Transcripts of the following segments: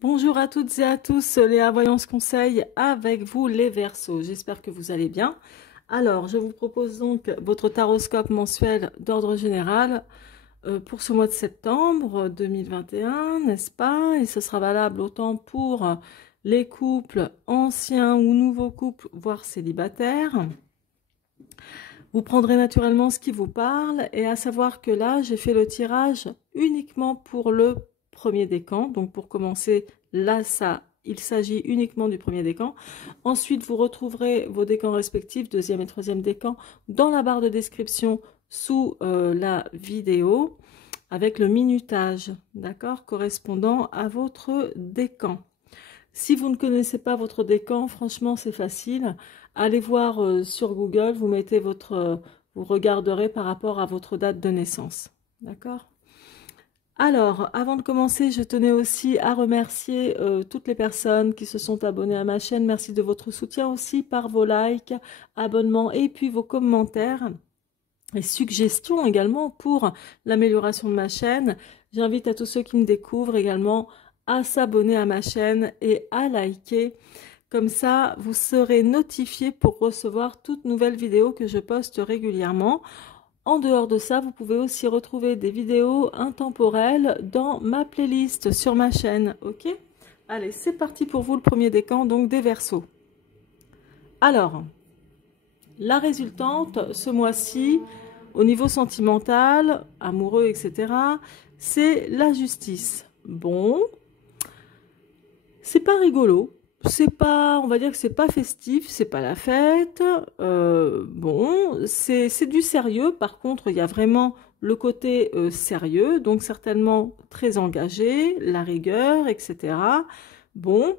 Bonjour à toutes et à tous, Léa Voyance Conseil avec vous les Verseaux. J'espère que vous allez bien. Alors, je vous propose donc votre taroscope mensuel d'ordre général pour ce mois de septembre 2021, n'est-ce pas? Et ce sera valable autant pour les couples anciens ou nouveaux couples, voire célibataires. Vous prendrez naturellement ce qui vous parle et à savoir que là, j'ai fait le tirage uniquement pour le premier décan. Donc pour commencer, là, il s'agit uniquement du premier décan. Ensuite, vous retrouverez vos décans respectifs, deuxième et troisième décan, dans la barre de description sous la vidéo avec le minutage, d'accord, correspondant à votre décan. Si vous ne connaissez pas votre décan, franchement, c'est facile. Allez voir sur Google, vous mettez vous regarderez par rapport à votre date de naissance. D'accord? Alors, avant de commencer, je tenais aussi à remercier toutes les personnes qui se sont abonnées à ma chaîne. Merci de votre soutien aussi par vos likes, abonnements et puis vos commentaires et suggestions également pour l'amélioration de ma chaîne. J'invite à tous ceux qui me découvrent également à s'abonner à ma chaîne et à liker. Comme ça, vous serez notifié pour recevoir toute nouvelle vidéo que je poste régulièrement. En dehors de ça, vous pouvez aussi retrouver des vidéos intemporelles dans ma playlist sur ma chaîne. Ok? Allez, c'est parti pour vous, le premier décan, donc des Verseaux. Alors, la résultante, ce mois-ci, au niveau sentimental, amoureux, etc., c'est la justice. Bon, c'est pas rigolo. C'est pas, on va dire que c'est pas festif, c'est pas la fête. Bon, c'est du sérieux. Par contre, il y a vraiment le côté sérieux, donc certainement très engagé, la rigueur, etc. Bon,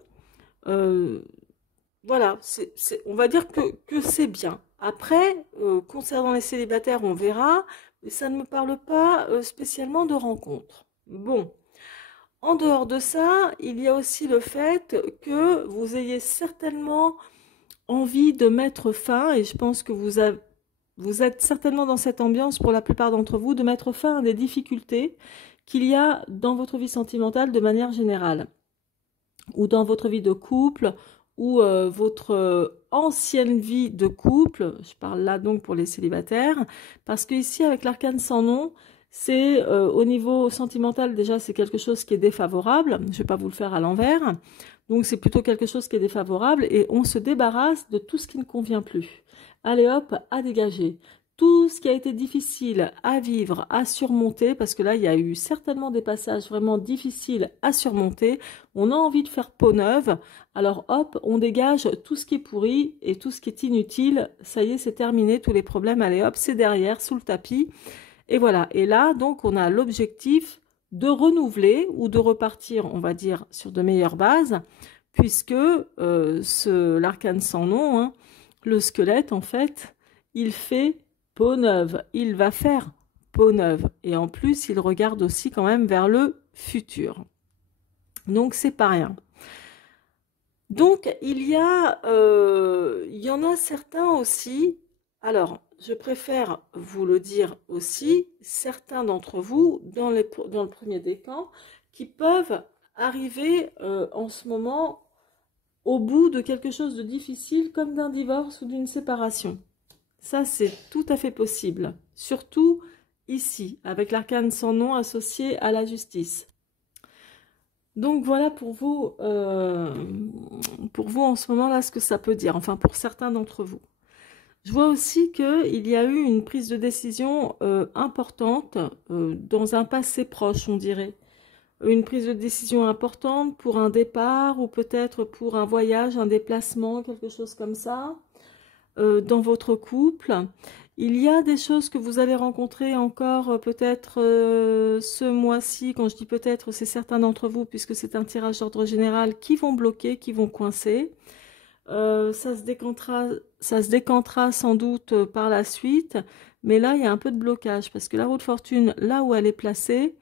euh, voilà, on va dire que c'est bien. Après, concernant les célibataires, on verra, mais ça ne me parle pas spécialement de rencontres. Bon. En dehors de ça, il y a aussi le fait que vous ayez certainement envie de mettre fin, et je pense que vous êtes certainement dans cette ambiance pour la plupart d'entre vous, de mettre fin à des difficultés qu'il y a dans votre vie sentimentale de manière générale, ou dans votre vie de couple, ou votre ancienne vie de couple. Je parle là donc pour les célibataires, parce que ici avec l'arcane sans nom, c'est au niveau sentimental déjà c'est quelque chose qui est défavorable. Je ne vais pas vous le faire à l'envers. Donc c'est plutôt quelque chose qui est défavorable et on se débarrasse de tout ce qui ne convient plus. Allez hop, à dégager. Tout ce qui a été difficile à vivre, à surmonter, parce que là il y a eu certainement des passages vraiment difficiles à surmonter. On a envie de faire peau neuve. Alors hop, on dégage tout ce qui est pourri et tout ce qui est inutile. Ça y est, c'est terminé. Tous les problèmes, allez hop, c'est derrière, sous le tapis. Et voilà, et là, donc, on a l'objectif de renouveler ou de repartir, on va dire, sur de meilleures bases, puisque l'arcane sans nom, hein, le squelette, en fait, il fait peau neuve. Il va faire peau neuve. Et en plus, il regarde aussi quand même vers le futur. Donc, c'est pas rien. Donc, il y en a certains aussi. Alors, je préfère vous le dire aussi, certains d'entre vous, dans le premier décan, qui peuvent arriver en ce moment au bout de quelque chose de difficile, comme d'un divorce ou d'une séparation. Ça, c'est tout à fait possible. Surtout ici, avec l'arcane sans nom associé à la justice. Donc voilà pour vous en ce moment-là ce que ça peut dire, enfin pour certains d'entre vous. Je vois aussi qu'il y a eu une prise de décision importante dans un passé proche, on dirait. Une prise de décision importante pour un départ ou peut-être pour un voyage, un déplacement, quelque chose comme ça, dans votre couple. Il y a des choses que vous allez rencontrer encore peut-être ce mois-ci. Quand je dis peut-être, c'est certains d'entre vous, puisque c'est un tirage d'ordre général, qui vont bloquer, qui vont coincer. Ça se décantera sans doute par la suite, mais là, il y a un peu de blocage, parce que la roue de fortune, là où elle est placée,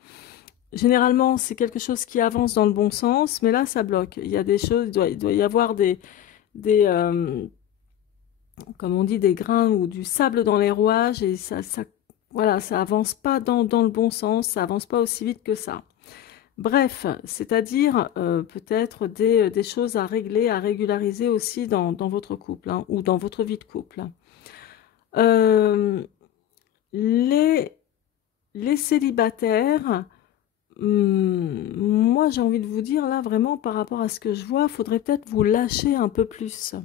généralement, c'est quelque chose qui avance dans le bon sens, mais là, ça bloque. Il y a des choses, il doit y avoir des comme on dit, des grains ou du sable dans les rouages, et voilà, ça avance pas dans le bon sens, ça avance pas aussi vite que ça. Bref, c'est-à-dire peut-être des choses à régler, à régulariser aussi dans votre couple, hein, ou dans votre vie de couple. Euh, les, les célibataires, moi j'ai envie de vous dire là vraiment par rapport à ce que je vois, il faudrait peut-être vous lâcher un peu plus,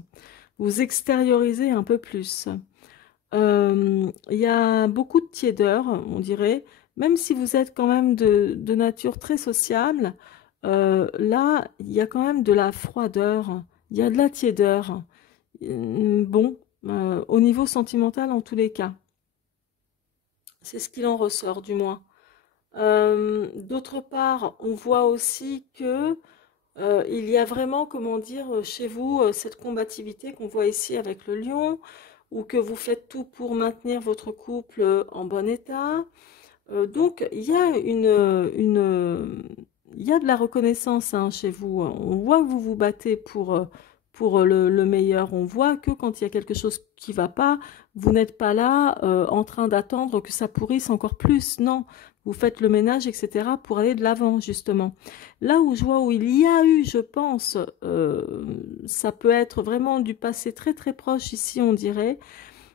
vous extérioriser un peu plus. Il y a beaucoup de tiédeur, on dirait, même si vous êtes quand même de nature très sociable, là, il y a quand même de la froideur, il y a de la tiédeur. Bon, au niveau sentimental en tous les cas, c'est ce qu'il en ressort du moins. D'autre part, on voit aussi que il y a vraiment, comment dire, chez vous, cette combativité qu'on voit ici avec le lion, ou que vous faites tout pour maintenir votre couple en bon état. Donc, il y a de la reconnaissance, hein, chez vous. On voit que vous vous battez pour le meilleur. On voit que quand il y a quelque chose qui va pas, vous n'êtes pas là en train d'attendre que ça pourrisse encore plus. Non, vous faites le ménage, etc. pour aller de l'avant, justement. Là où je vois où il y a eu, je pense, ça peut être vraiment du passé très très proche ici, on dirait.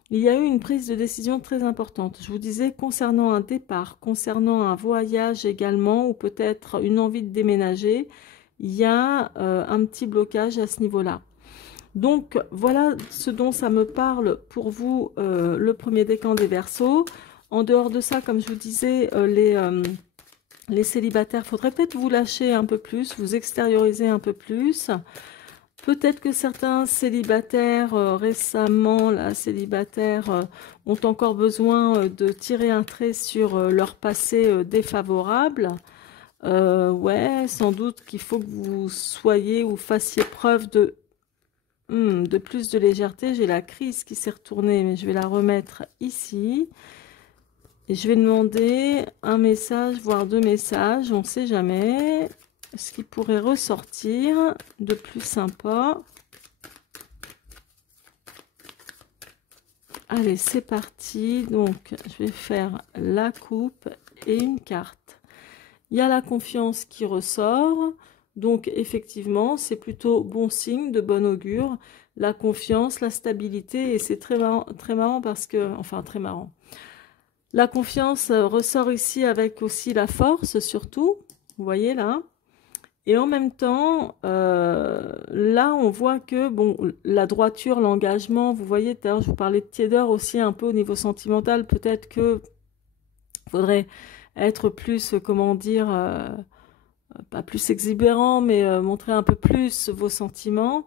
Il y a eu une prise de décision très importante. Je vous disais concernant un départ, concernant un voyage également, ou peut-être une envie de déménager, il y a un petit blocage à ce niveau-là. Donc voilà ce dont ça me parle pour vous, le premier décan des Verseaux. En dehors de ça, comme je vous disais, les célibataires, il faudrait peut-être vous lâcher un peu plus, vous extérioriser un peu plus. Peut-être que certains célibataires récemment, là, célibataires, ont encore besoin de tirer un trait sur leur passé défavorable. Ouais, sans doute qu'il faut que vous soyez ou fassiez preuve de plus de légèreté. J'ai la crise qui s'est retournée, mais je vais la remettre ici. Et je vais demander un message, voire deux messages, on ne sait jamais. Ce qui pourrait ressortir de plus sympa. Allez, c'est parti. Donc, je vais faire la coupe et une carte. Il y a la confiance qui ressort. Donc, effectivement, c'est plutôt bon signe, de bon augure. La confiance, la stabilité. Et c'est très marrant parce que... Enfin, très marrant. La confiance ressort ici avec aussi la force, surtout. Vous voyez, là. Et en même temps, là, on voit que bon, la droiture, l'engagement, vous voyez, tout à l'heure, je vous parlais de tiédeur aussi un peu au niveau sentimental. Peut-être que faudrait être plus, comment dire, pas plus exubérant, mais montrer un peu plus vos sentiments.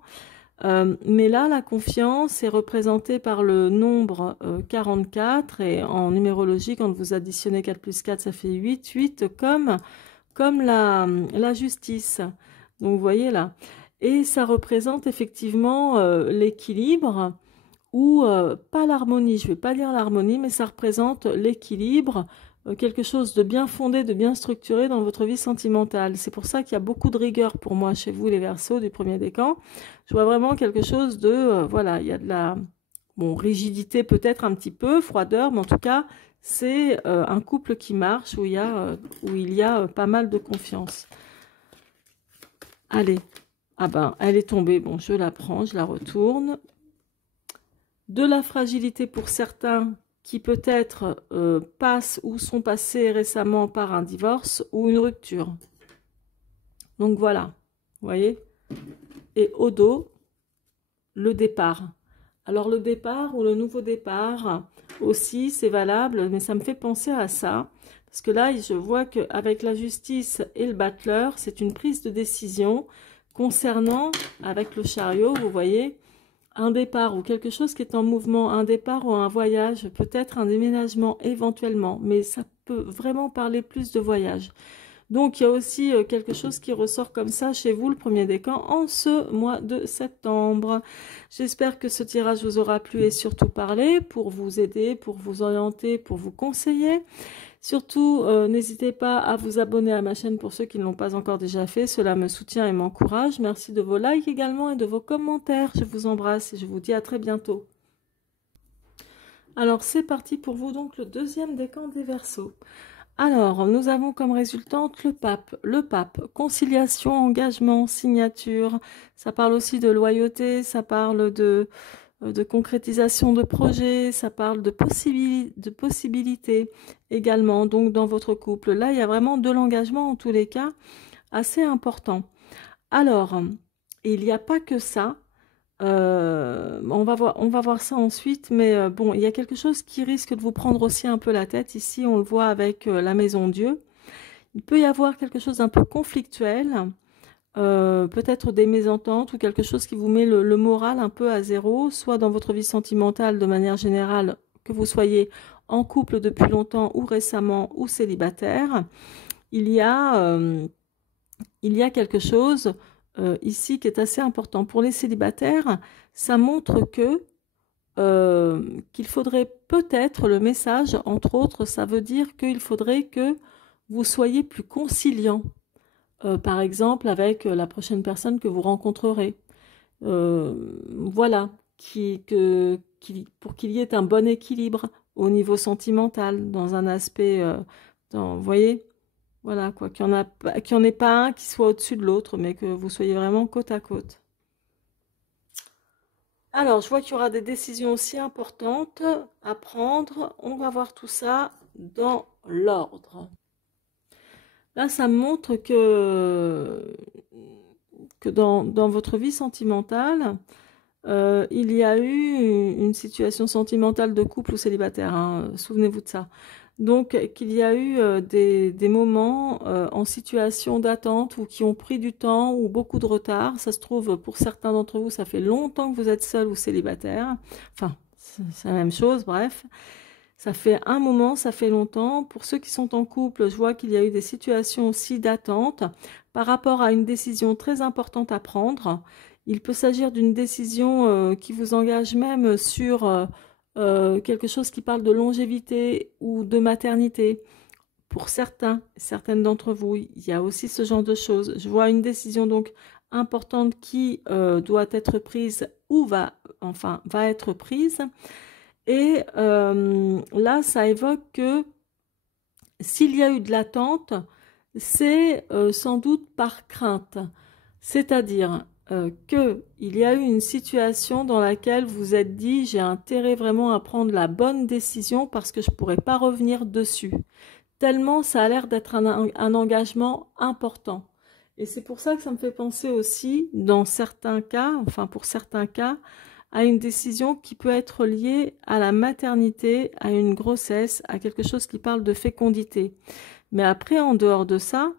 Mais là, la confiance est représentée par le nombre 44. Et en numérologie, quand vous additionnez 4 plus 4, ça fait 8. 8 comme la justice. Donc, vous voyez là. Et ça représente effectivement l'équilibre ou pas l'harmonie. Je ne vais pas dire l'harmonie, mais ça représente l'équilibre, quelque chose de bien fondé, de bien structuré dans votre vie sentimentale. C'est pour ça qu'il y a beaucoup de rigueur pour moi chez vous, les Verseaux du premier décan. Je vois vraiment quelque chose de... voilà, il y a de la... Bon, rigidité peut-être un petit peu, froideur, mais en tout cas, c'est un couple qui marche, où il y a pas mal de confiance. Allez, ah ben, elle est tombée, bon, je la prends, je la retourne. De la fragilité pour certains qui peut-être passent ou sont passés récemment par un divorce ou une rupture. Donc voilà, vous voyez. Et au dos, le départ. Alors le départ ou le nouveau départ aussi, c'est valable, mais ça me fait penser à ça. Parce que là, je vois qu'avec la justice et le battleur, c'est une prise de décision concernant, avec le chariot, vous voyez, un départ ou quelque chose qui est en mouvement, un départ ou un voyage, peut-être un déménagement éventuellement, mais ça peut vraiment parler plus de voyage. Donc, il y a aussi quelque chose qui ressort comme ça chez vous, le premier décan, en ce mois de septembre. J'espère que ce tirage vous aura plu et surtout parlé pour vous aider, pour vous orienter, pour vous conseiller. Surtout, n'hésitez pas à vous abonner à ma chaîne pour ceux qui ne l'ont pas encore déjà fait. Cela me soutient et m'encourage. Merci de vos likes également et de vos commentaires. Je vous embrasse et je vous dis à très bientôt. Alors, c'est parti pour vous, donc, le deuxième décan des Verseaux. Alors, nous avons comme résultante le pape. Le pape, conciliation, engagement, signature. Ça parle aussi de loyauté, ça parle de concrétisation de projets, ça parle de possibilités également. Donc, dans votre couple, là, il y a vraiment de l'engagement en tous les cas, assez important. Alors, il n'y a pas que ça. On va voir ça ensuite, mais bon, il y a quelque chose qui risque de vous prendre aussi un peu la tête. Ici, on le voit avec la maison Dieu. Il peut y avoir quelque chose d'un peu conflictuel, peut-être des mésententes ou quelque chose qui vous met le moral un peu à zéro, soit dans votre vie sentimentale de manière générale, que vous soyez en couple depuis longtemps ou récemment ou célibataire. Il y a, euh, il y a quelque chose ici qui est assez important. Pour les célibataires, ça montre que qu'il faudrait peut-être, le message, entre autres, ça veut dire qu'il faudrait que vous soyez plus conciliant, par exemple avec la prochaine personne que vous rencontrerez. Voilà, pour qu'il y ait un bon équilibre au niveau sentimental, dans un aspect, vous voyez, voilà quoi, qu'il n'y en ait pas un qui soit au-dessus de l'autre, mais que vous soyez vraiment côte à côte. Alors, je vois qu'il y aura des décisions aussi importantes à prendre. On va voir tout ça dans l'ordre. Là, ça me montre que dans votre vie sentimentale, il y a eu une situation sentimentale de couple ou célibataire, hein, souvenez-vous de ça. Donc, qu'il y a eu des moments en situation d'attente ou qui ont pris du temps ou beaucoup de retard. Ça se trouve, pour certains d'entre vous, ça fait longtemps que vous êtes seul ou célibataire. Enfin, c'est la même chose, bref. Ça fait un moment, ça fait longtemps. Pour ceux qui sont en couple, je vois qu'il y a eu des situations aussi d'attente par rapport à une décision très importante à prendre. Il peut s'agir d'une décision qui vous engage même sur quelque chose qui parle de longévité ou de maternité. Pour certaines d'entre vous, il y a aussi ce genre de choses. Je vois une décision donc importante qui doit être prise ou va être prise. Et là, ça évoque que s'il y a eu de l'attente, c'est sans doute par crainte. C'est-à-dire qu'il y a eu une situation dans laquelle vous êtes dit, j'ai intérêt vraiment à prendre la bonne décision parce que je ne pourrais pas revenir dessus. Tellement ça a l'air d'être un engagement important. Et c'est pour ça que ça me fait penser aussi, dans certains cas, enfin pour certains cas, à une décision qui peut être liée à la maternité, à une grossesse, à quelque chose qui parle de fécondité. Mais après, en dehors de ça,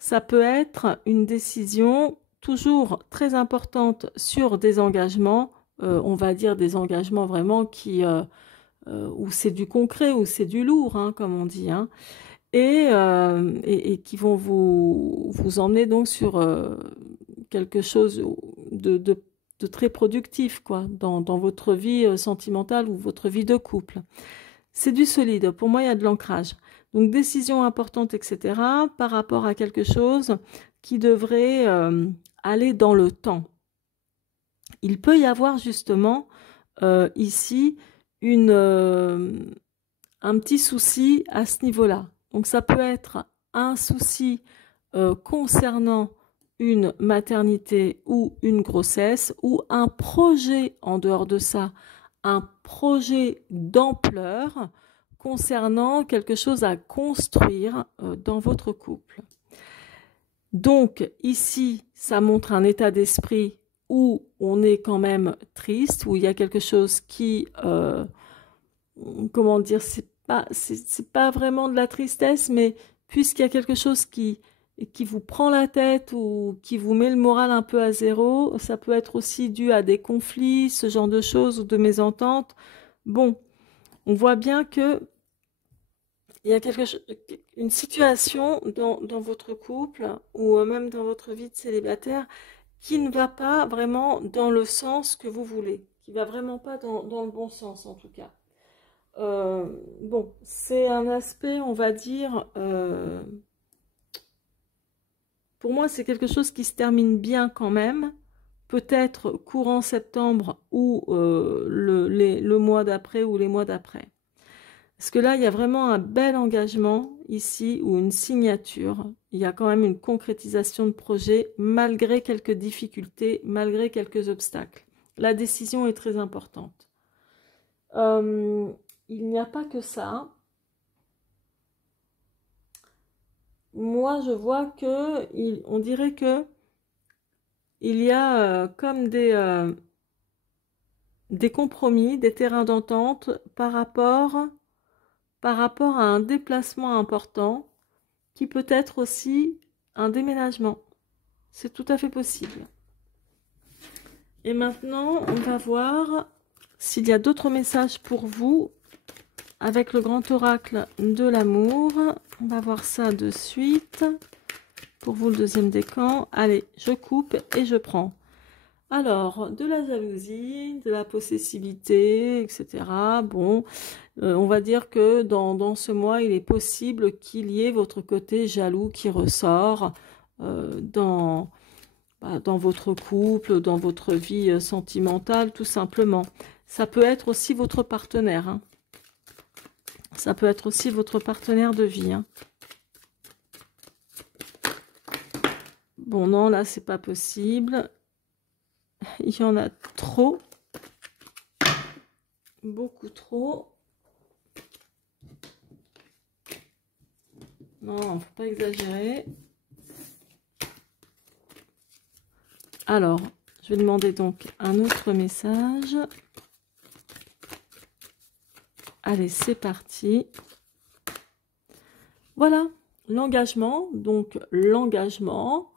ça peut être une décision toujours très importante sur des engagements, on va dire des engagements vraiment où c'est du concret, où c'est du lourd, hein, comme on dit, hein, et qui vont vous emmener donc sur quelque chose de très productif, quoi, dans votre vie sentimentale ou votre vie de couple. C'est du solide. Pour moi, il y a de l'ancrage. Donc, décision importante, etc., par rapport à quelque chose qui devrait aller dans le temps. Il peut y avoir justement ici un petit souci à ce niveau-là. Donc, ça peut être un souci concernant une maternité ou une grossesse ou un projet en dehors de ça, un projet d'ampleur concernant quelque chose à construire dans votre couple. Donc ici, ça montre un état d'esprit où on est quand même triste, où il y a quelque chose qui, comment dire, c'est pas vraiment de la tristesse, mais puisqu'il y a quelque chose qui vous prend la tête ou qui vous met le moral un peu à zéro, ça peut être aussi dû à des conflits, ce genre de choses ou de mésententes. Bon, on voit bien que il y a une situation dans votre couple ou même dans votre vie de célibataire qui ne va pas vraiment dans le sens que vous voulez, qui va vraiment pas dans le bon sens en tout cas. Bon, c'est un aspect, on va dire, pour moi c'est quelque chose qui se termine bien quand même, peut-être courant septembre ou le mois d'après ou les mois d'après. Parce que là, il y a vraiment un bel engagement ici ou une signature. Il y a quand même une concrétisation de projet malgré quelques difficultés, malgré quelques obstacles. La décision est très importante. Euh, il n'y a pas que ça. Moi, je vois que, on dirait que il y a comme des compromis, des terrains d'entente par rapport à un déplacement important qui peut être aussi un déménagement. C'est tout à fait possible. Et maintenant, on va voir s'il y a d'autres messages pour vous avec le grand oracle de l'amour. On va voir ça de suite. Pour vous, le deuxième décan. Allez, je coupe et je prends. Alors, de la jalousie, de la possessivité, etc. Bon, on va dire que dans ce mois, il est possible qu'il y ait votre côté jaloux qui ressort dans votre couple, dans votre vie sentimentale, tout simplement. Ça peut être aussi votre partenaire. Hein. Ça peut être aussi votre partenaire de vie. Hein. Bon, non, là, c'est pas possible. Il y en a trop. Beaucoup trop. Non, faut pas exagérer. Alors, je vais demander donc un autre message. Allez, c'est parti. Voilà, l'engagement. Donc, l'engagement,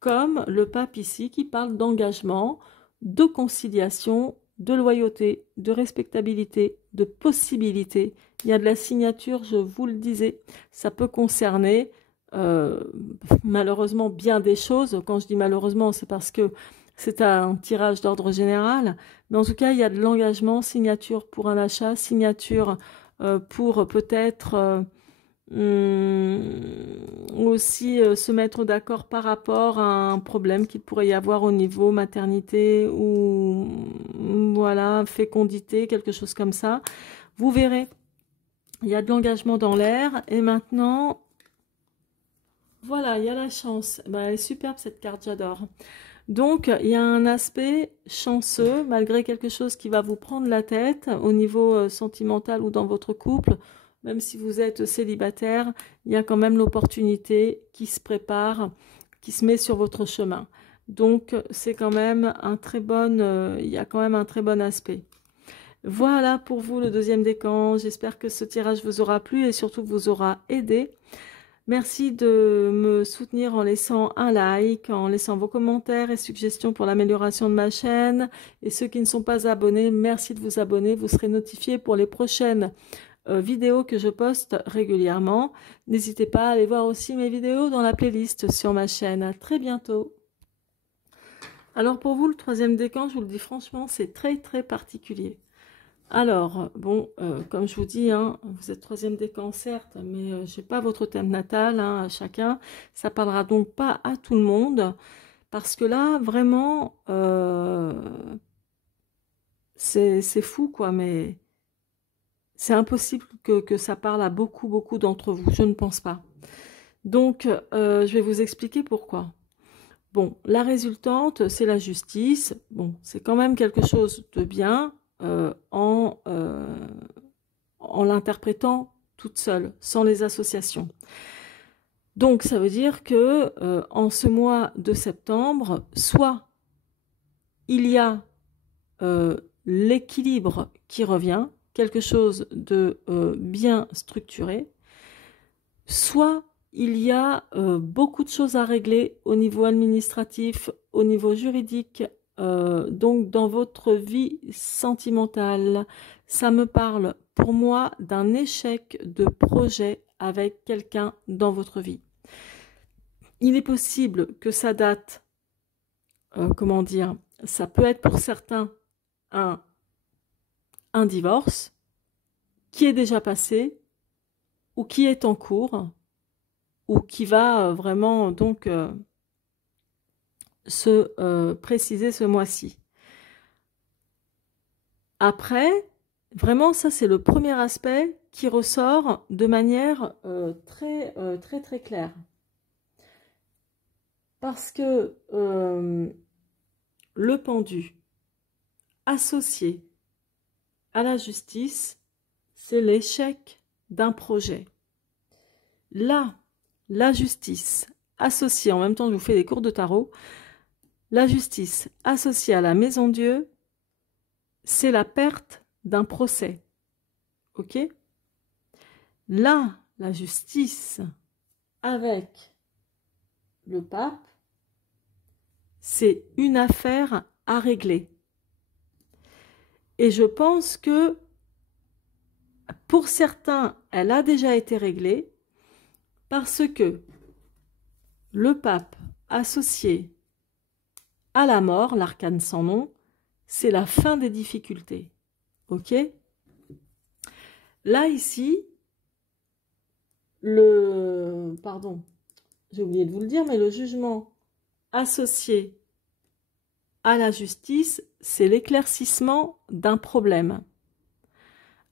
comme le pape ici qui parle d'engagement, de conciliation, de loyauté, de respectabilité, de possibilité. Il y a de la signature, je vous le disais. Ça peut concerner malheureusement bien des choses. Quand je dis malheureusement, c'est parce que c'est un tirage d'ordre général. Mais en tout cas, il y a de l'engagement, signature pour un achat, signature pour peut-être aussi se mettre d'accord par rapport à un problème qu'il pourrait y avoir au niveau maternité ou voilà, fécondité, quelque chose comme ça. Vous verrez, il y a de l'engagement dans l'air. Et maintenant, voilà, il y a la chance. Ben, elle est superbe cette carte, j'adore. Donc, il y a un aspect chanceux, malgré quelque chose qui va vous prendre la tête au niveau sentimental ou dans votre couple. Même si vous êtes célibataire, il y a quand même l'opportunité qui se prépare, qui se met sur votre chemin. Donc, c'est quand même un très bon, il y a quand même un très bon aspect. Voilà pour vous le deuxième décan. J'espère que ce tirage vous aura plu et surtout vous aura aidé. Merci de me soutenir en laissant un like, en laissant vos commentaires et suggestions pour l'amélioration de ma chaîne. Et ceux qui ne sont pas abonnés, merci de vous abonner. Vous serez notifiés pour les prochaines vidéos que je poste régulièrement. N'hésitez pas à aller voir aussi mes vidéos dans la playlist sur ma chaîne. À très bientôt. Alors pour vous, le troisième décan, je vous le dis franchement, c'est très très particulier. Alors, bon, comme je vous dis, hein, vous êtes troisième décan, certes, mais je n'ai pas votre thème natal hein, à chacun. Ça parlera donc pas à tout le monde, parce que là, vraiment, c'est fou, quoi, mais c'est impossible que ça parle à beaucoup d'entre vous, je ne pense pas. Donc, je vais vous expliquer pourquoi. Bon, la résultante, c'est la justice. Bon, c'est quand même quelque chose de bien en l'interprétant toute seule, sans les associations. Donc, ça veut dire que en ce mois de septembre, soit il y a l'équilibre qui revient, quelque chose de bien structuré, soit il y a beaucoup de choses à régler au niveau administratif, au niveau juridique, donc dans votre vie sentimentale. Ça me parle pour moi d'un échec de projet avec quelqu'un dans votre vie. Il est possible que ça date, comment dire, ça peut être pour certains un divorce qui est déjà passé ou qui est en cours ou qui va vraiment donc se préciser ce mois-ci. Après, Vraiment, ça, c'est le premier aspect qui ressort de manière très claire. Parce que le pendu associé à la justice, c'est l'échec d'un projet. Là, la justice associée, en même temps je vous fais des cours de tarot, la justice associée à la maison Dieu, c'est la perte d'un procès. Ok? Là, la justice avec le pape, c'est une affaire à régler. Et je pense que pour certains, elle a déjà été réglée parce que le pape associé à la mort, l'arcane sans nom, c'est la fin des difficultés. Ok? Là, ici, pardon, j'ai oublié de vous le dire, mais le jugement associé à la justice, c'est l'éclaircissement d'un problème.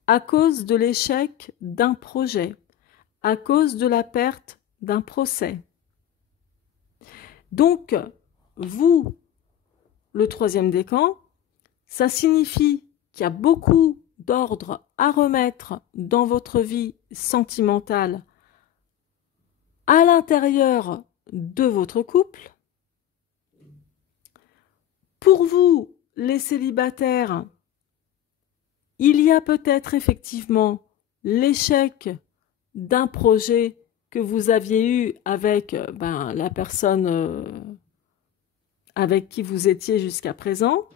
À cause de l'échec d'un projet, à cause de la perte d'un procès. Donc, vous, le troisième décan, ça signifie qu'il y a beaucoup d'ordres à remettre dans votre vie sentimentale à l'intérieur de votre couple. Pour vous, les célibataires, il y a peut-être effectivement l'échec d'un projet que vous aviez eu avec la personne avec qui vous étiez jusqu'à présent.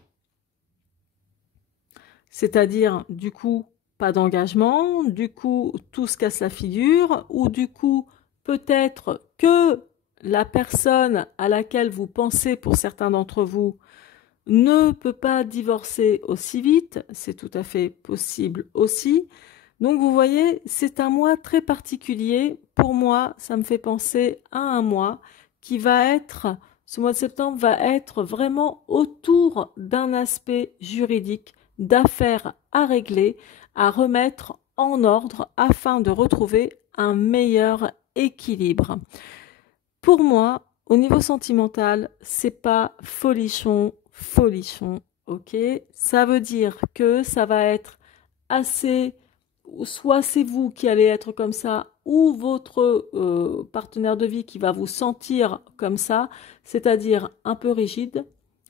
C'est-à-dire, du coup, pas d'engagement, du coup, tout se casse la figure, ou du coup, peut-être que la personne à laquelle vous pensez, pour certains d'entre vous, ne peut pas divorcer aussi vite, c'est tout à fait possible aussi. Donc vous voyez, c'est un mois très particulier. Pour moi, ça me fait penser à un mois qui va être, ce mois de septembre va être vraiment autour d'un aspect juridique, d'affaires à régler, à remettre en ordre afin de retrouver un meilleur équilibre. Pour moi, au niveau sentimental, c'est pas folichon, ok? Ça veut dire que ça va être assez, soit c'est vous qui allez être comme ça, ou votre partenaire de vie qui va vous sentir comme ça, c'est-à-dire un peu rigide,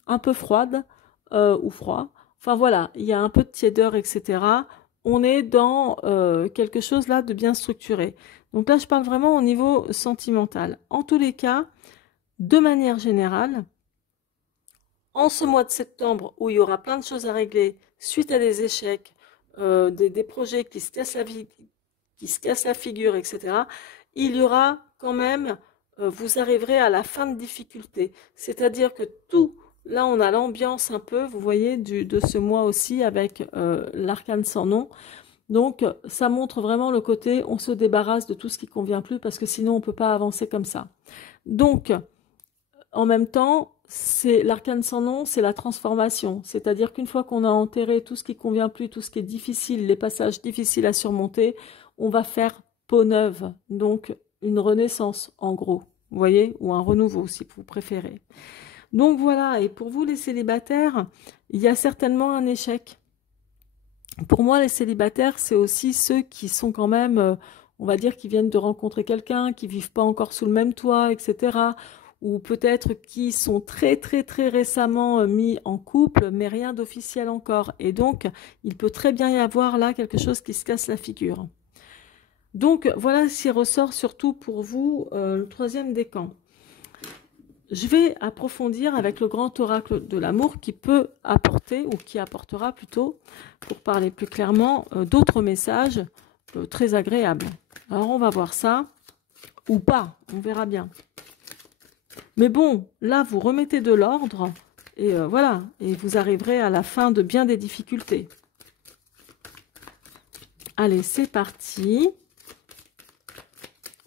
un peu froide ou froid. Enfin voilà, il y a un peu de tiédeur, etc. On est dans quelque chose là de bien structuré. Donc là, je parle vraiment au niveau sentimental. En tous les cas, de manière générale, en ce mois de septembre où il y aura plein de choses à régler suite à des échecs, des projets qui se cassent la figure, etc., il y aura quand même, vous arriverez à la fin de difficulté. C'est-à-dire que tout, là on a l'ambiance un peu, vous voyez, de ce mois aussi avec l'arcane sans nom. Donc ça montre vraiment le côté, on se débarrasse de tout ce qui ne convient plus parce que sinon on ne peut pas avancer comme ça. Donc, en même temps, c'est l'arcane sans nom, c'est la transformation. C'est-à-dire qu'une fois qu'on a enterré tout ce qui ne convient plus, tout ce qui est difficile, les passages difficiles à surmonter, on va faire peau neuve. Donc, une renaissance, en gros. Vous voyez? Ou un renouveau, si vous préférez. Donc voilà, et pour vous les célibataires, il y a certainement un échec. Pour moi, les célibataires, c'est aussi ceux qui sont quand même, on va dire, qui viennent de rencontrer quelqu'un, qui vivent pas encore sous le même toit, etc. Ou peut-être qui sont très récemment mis en couple, mais rien d'officiel encore. Et donc, il peut très bien y avoir là quelque chose qui se casse la figure. Donc, voilà ce qui ressort surtout pour vous, le troisième décan. Je vais approfondir avec le grand oracle de l'amour qui peut apporter, ou qui apportera plutôt, pour parler plus clairement, d'autres messages très agréables. Alors on va voir ça, ou pas, on verra bien. Mais bon, là vous remettez de l'ordre, et voilà, et vous arriverez à la fin de bien des difficultés. Allez, c'est parti.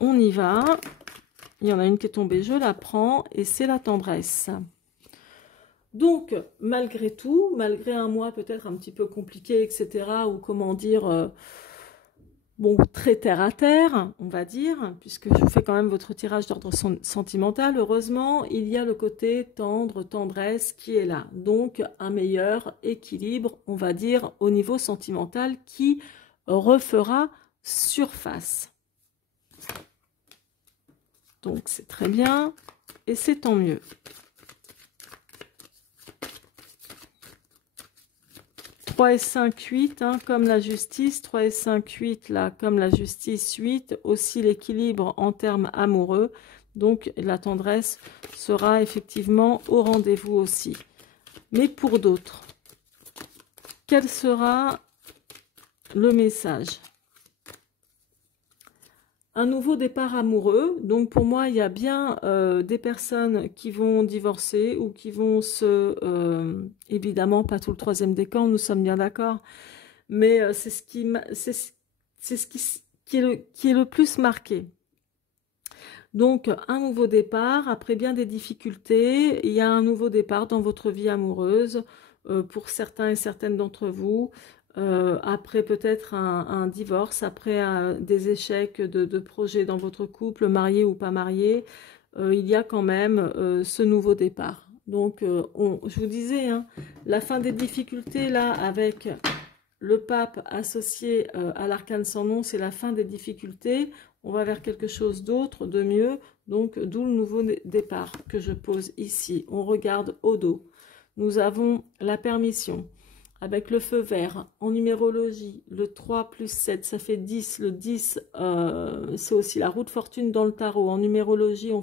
On y va. Il y en a une qui est tombée, je la prends, et c'est la tendresse. Donc, malgré tout, malgré un mois peut-être un petit peu compliqué, etc., ou comment dire, bon, très terre à terre, on va dire, puisque je vous fais quand même votre tirage d'ordre sentimental, heureusement, il y a le côté tendre, tendresse qui est là. Donc, un meilleur équilibre, on va dire, au niveau sentimental qui refera surface. Donc, c'est très bien et c'est tant mieux. 3 et 5, 8, hein, comme la justice. 3 et 5, 8, là, comme la justice, 8. Aussi l'équilibre en termes amoureux. Donc, la tendresse sera effectivement au rendez-vous aussi. Mais pour d'autres, quel sera le message? Un nouveau départ amoureux. Donc, pour moi, il y a bien des personnes qui vont divorcer ou qui vont se... évidemment, pas tout le troisième décan, nous sommes bien d'accord. Mais c'est ce qui est le plus marqué. Donc, un nouveau départ, après bien des difficultés, il y a un nouveau départ dans votre vie amoureuse, pour certains et certaines d'entre vous, après peut-être un divorce, après des échecs de projets dans votre couple, marié ou pas marié, il y a quand même ce nouveau départ. Donc, je vous disais, hein, la fin des difficultés, là, avec le pape associé à l'arcane sans nom, c'est la fin des difficultés. On va vers quelque chose d'autre, de mieux. Donc, d'où le nouveau départ que je pose ici. On regarde au dos. Nous avons la permission. Avec le feu vert, en numérologie, le 3 plus 7, ça fait 10. Le 10, c'est aussi la roue de fortune dans le tarot. En numérologie,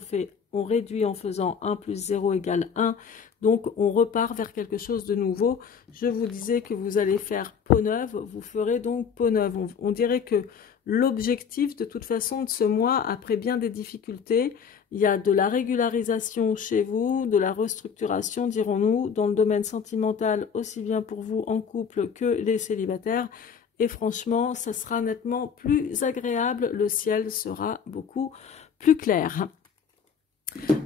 on réduit en faisant 1 plus 0 égale 1. Donc, on repart vers quelque chose de nouveau. Je vous disais que vous allez faire peau neuve. Vous ferez donc peau neuve. On dirait que l'objectif, de toute façon, de ce mois, après bien des difficultés, il y a de la régularisation chez vous, de la restructuration, dirons-nous, dans le domaine sentimental, aussi bien pour vous en couple que les célibataires. Et franchement, ça sera nettement plus agréable. Le ciel sera beaucoup plus clair.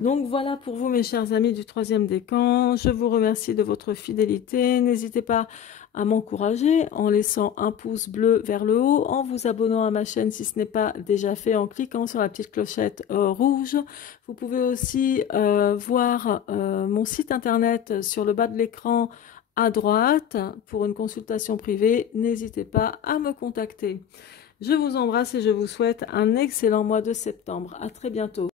Donc voilà pour vous mes chers amis du troisième décan, je vous remercie de votre fidélité, n'hésitez pas à m'encourager en laissant un pouce bleu vers le haut, en vous abonnant à ma chaîne si ce n'est pas déjà fait, en cliquant sur la petite clochette rouge. Vous pouvez aussi voir mon site internet sur le bas de l'écran à droite pour une consultation privée, n'hésitez pas à me contacter. Je vous embrasse et je vous souhaite un excellent mois de septembre, à très bientôt.